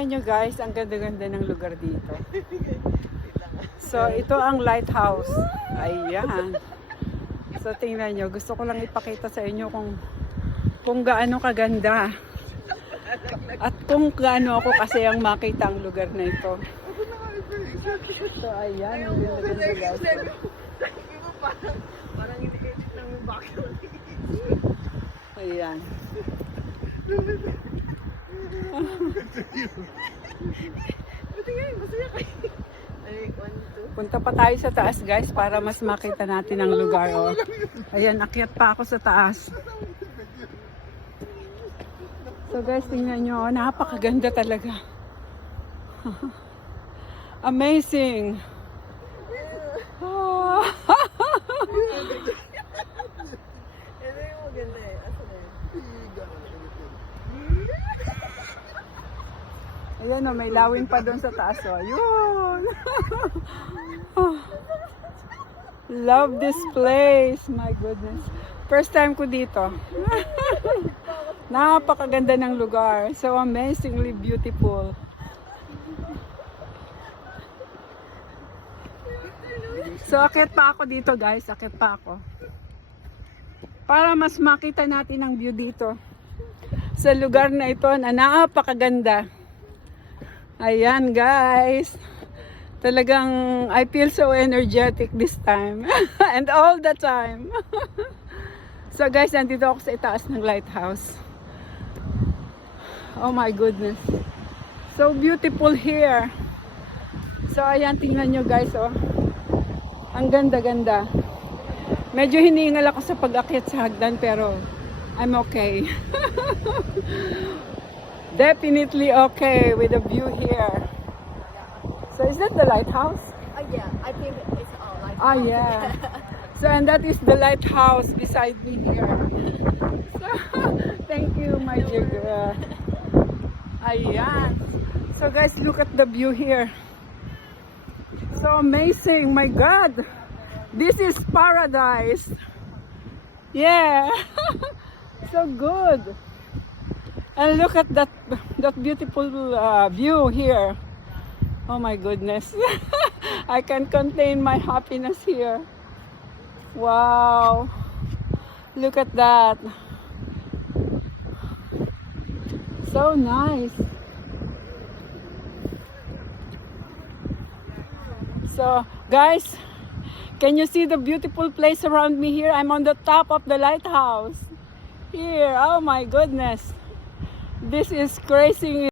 tingnan nyo guys, ang ganda-ganda ng lugar dito. So, ito ang lighthouse. Ayan. So, tingnan nyo. Gusto ko lang ipakita sa inyo kung gaano kaganda. At kung gaano ako kasi ang makita ang lugar na ito. So, ayan. Ang ganda-ganda guys. Parang ini-edit lang yung background. Ayan. Buti nga, masaya kayo. Ay, 1, 2. Punta pa tayo sa taas guys para mas makita natin ang lugar. Oh. Ayan, akyat pa ako sa taas. So guys, tingnan nyo. Oh, napakaganda talaga. Amazing. Oh. Ito yung maganda eh. Asa na yun? Ayan o, may lawin pa doon sa taas o. Yun! Love this place. My goodness. First time ko dito. Napakaganda ng lugar. So amazingly beautiful. So akit pa ako dito guys. Akit pa ako. Para mas makita natin ang view dito. Sa lugar na ito na napakaganda. Ayan guys, talagang I feel so energetic this time and all the time. So guys, nandito ako sa itaas ng lighthouse. Oh my goodness, so beautiful here. So ayan, tingnan nyo guys, oh, ang ganda-ganda. Medyo hiningal ako sa pag-akyat sa hagdan pero I'm okay. Definitely okay with the view here. So is that the lighthouse? Yeah, I think it's all like. Ah, yeah. So and that is the lighthouse beside me here. So, thank you, my dear girl. Ayan. So guys, look at the view here. So amazing, my God. This is paradise. Yeah. So good. And look at that beautiful view here. Oh my goodness. I can't contain my happiness here. Wow. Look at that. So nice. So guys, can you see the beautiful place around me here? I'm on the top of the lighthouse. Here, oh my goodness. This is crazy.